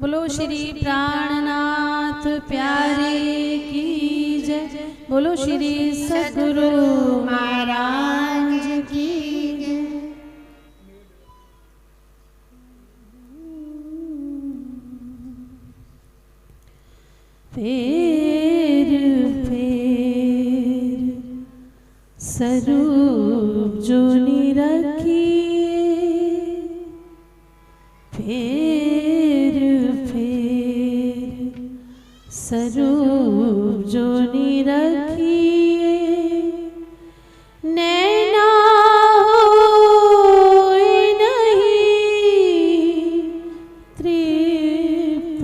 बोलो श्री प्राणनाथ प्यारे की जय। बोलो श्री सद्गुरु महाराज की जय। फेर फेर स्वरूप जो निरखिए, फेर फेर स्वरूप जो निरखिए, नैना होए नहीं तृप्त।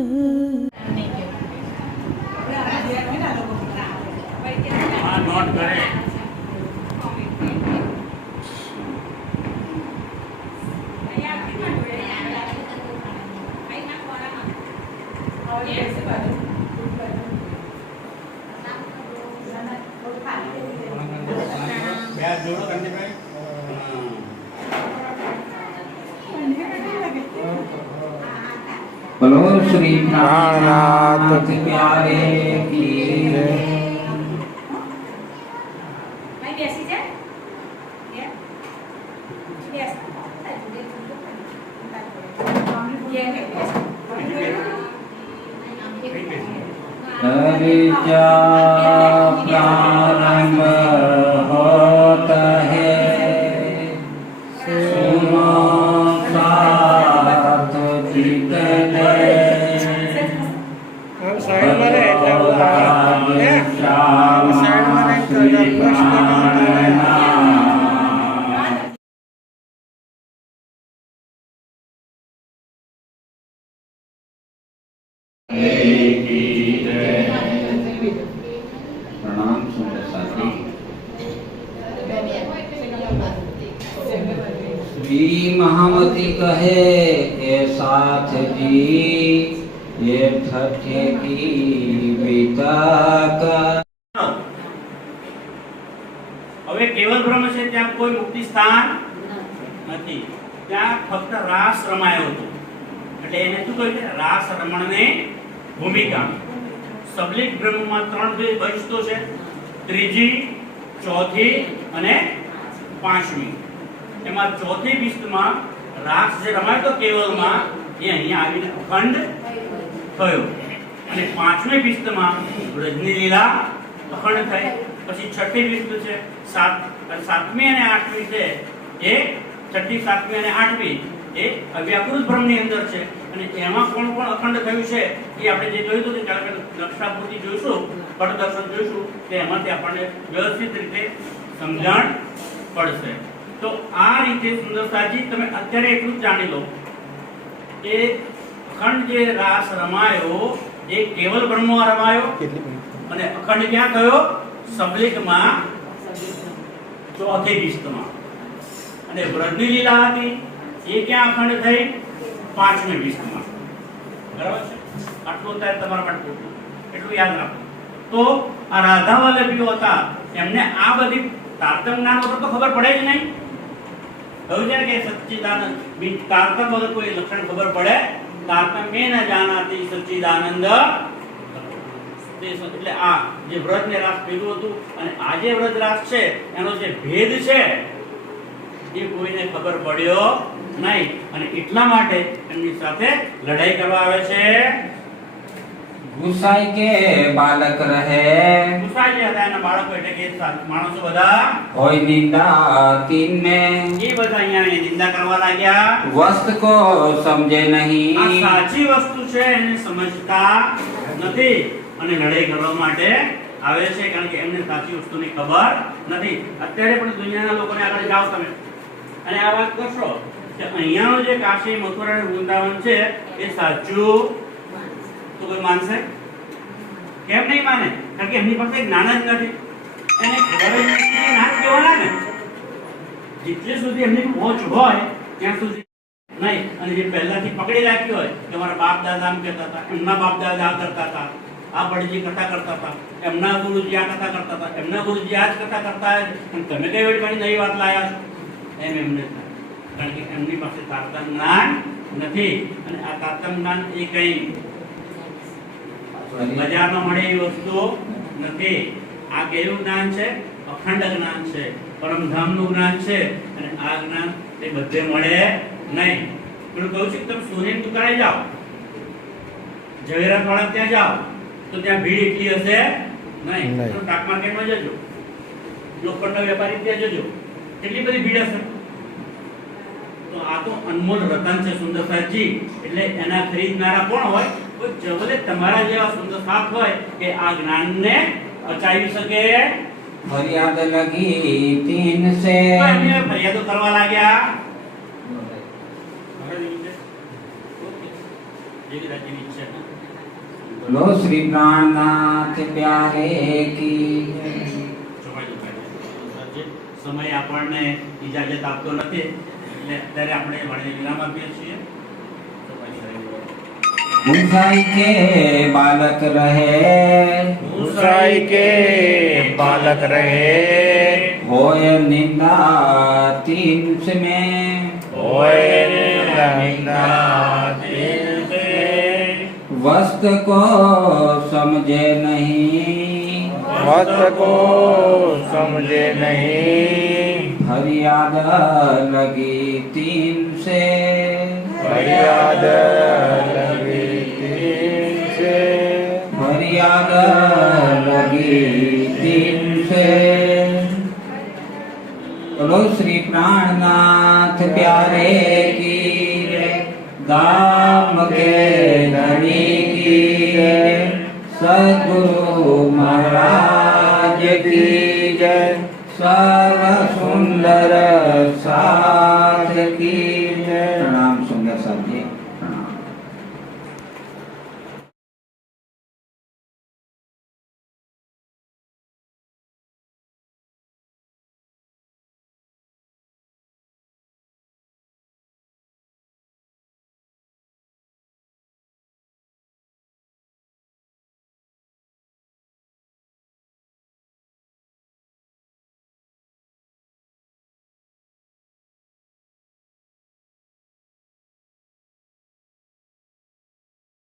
नोट करें। बोलो श्री प्राणनाथ प्यारे की जय। हरिजा प्रारंभ होता है, सुनो साथ जीतने प्रणाम सुंदर साथी। श्री महामती कहे ए साथ जी, ये ठठे की बीता का। હવે કેવલ બ્રહ્મ છે ત્યાં કોઈ મુક્તિ સ્થાન નથી, ત્યાં ફક્ત રાસ રમાયો હતો એટલે એને શું કહ્યું છે? રાસ રમણને ભૂમિકા। સબલિક બ્રહ્મમાં ત્રણ બચતો છે, ત્રીજી, ચોથી અને પાંચમી। એમાં ચોથી બિસ્તમાં રાસ જે રમાયો તો કેવલમાં એ અહીંયા આવીને અખંડ થયો, અને પાંચમી બિસ્તમાં વ્રજની લીલા અખંડ થઈ। પછી છઠ્ઠી બિસ્ત છે, સાતમી અને આઠમી છે, એ છઠ્ઠી, સાતમી અને આઠમી એ અવ્યાકૃત બ્રહ્મની અંદર છે, અને એમાં કોણ કોણ અખંડ થયું છે એ આપણે જે જોયું હતું કે નકશાપૂર્તિ જોઈશું, પટદર્શન જોઈશું, તે એમાંથી આપણને વ્યવસ્થિત રીતે સમજણ પડશે। તો આ રીતે સુંદરતાજી તમે અત્યારે એટલું જ જાણી લો કે અખંડ જે રાસ રમાયો એ કેવલ બ્રહ્મમાં રમાયો, અને અખંડ ક્યાં થયો? સબલિકમાં ચોથી બિસ્તમાં। અને વ્રજની લીલા હતી એ ક્યાં અખંડ થઈ? પાંચમી બિસ્તમાં। બરાબર છે? આટલું અત્યારે તમારા માટે પૂરતું, એટલું યાદ રાખો। તો આ રાધા વલ્લભીઓ હતા, એમને આ બધી તારતમ્ય જ્ઞાન વગર તો ખબર પડે જ નહીં। કહ્યું છે કે સચ્ચિદાનંદ તારતમ્ય વગર કોઈ લક્ષણ ખબર પડે? તારતમ્ય ન જાનાતિ સચ્ચિદાનંદ। એટલે આ જે વ્રજ ને રાસ ભેગું હતું અને આ જે વ્રજ રાસ છે એનો જે ભેદ છે એ કોઈને ખબર પડ્યો નહીં, અને એટલા માટે એમની સાથે લડાઈ કરવા આવે છે। ગુસાઈ કે બાલક રહે, ગુસાઈ જે હતા એના બાળકો એટલે કે માણસો બધા હોય નિંદા તીન में એ બધા અહીંયા નિંદા કરવા લાગ્યા। वस्तु को समझे नहीं, આ સાચી વસ્તુ છે એને સમજતા નથી અને લડાઈ કરવા માટે આવે છે, કારણ કે એમને સાચી વસ્તુની ખબર નથી। અત્યારે પણ દુનિયાના લોકોને આગળ જાઓ તમે અને આ વાત કરશો કે અહીંયાનું જે કાશી, મથુરા અને વૃંદાવન છે એ સાચું, તો કોઈ માનશે? કેમ નહીં માને? કારણ કે એમની પાસે જ્ઞાન જ નથી, એને ખબર જ નથી કે જ્ઞાન કેવાના ને। જેટલી સુધી એમની પહોંચ હોય ત્યાં સુધી નહીં, અને જે પહેલાથી પકડી રાખ્યું હોય કે મારા બાપ દાદા આમ કહેતા હતા, એમના બાપ દાદા આ કરતા હતા, આ બળજી કથા કરતા હતા, એમના ગુરુજી આ કથા કરતા હતા, એમના ગુરુજી આ જ કથા કરતા હોય, અને તમે કઈ વળી નવી વાત લાયા છો, એમ એમને થાય, કારણ કે એમની પાસે તારતમ્ય જ્ઞાન નથી. અને આ તાતમ જ્ઞાન એ કઈ બજારમાં મળે એવી વસ્તુ નથી. આ કેવું જ્ઞાન છે? અખંડ જ્ઞાન છે, પરમધામનું જ્ઞાન છે. અને આ જ્ઞાન એ બધે મળે નહીં. હું કહું છું કે તમે સોની દુકાને જાઓ, ઝવેરાત વાળા ત્યાં જાઓ તો ત્યાં ભીડ એટલી હશે નહીં. તો ટાક માર્કેટમાં જજો, લોખંડના વેપારી ત્યાં જજો, કેટલી બધી ભીડ હશે. તો આ તો અનમોલ રતન છે સુંદર સાહેબજી. એટલે એના ખરીદનારા કોણ હોય? તો જવલે તમારા જેવા સુંદર સાથ હોય કે આ જ્ઞાનને બચાવી શકે. फरियाद लगी तीन से તો એમને ફરિયાદો કરવા લાગ્યા. लो श्री प्राणनाथ प्यारे की સમય આપણને ઇજાજત આપતો નથી, એટલે અત્યારે આપણે વડે વિરામ આપીએ છીએ. ऊंचाई के बालक रहे ऊंचाई के बालक रहे होय निंदा तीन में होए निंदा दिल से वस्त को समझे नहीं मत को समझे नहीं फरियाद लगी तीन से फरियाद लगी तीन से फरियाद लगी तीन से बोलो श्री प्राणनाथ प्यारे की दाम के धनी की सद्गुरु महाराज की जय सर्व सुंदर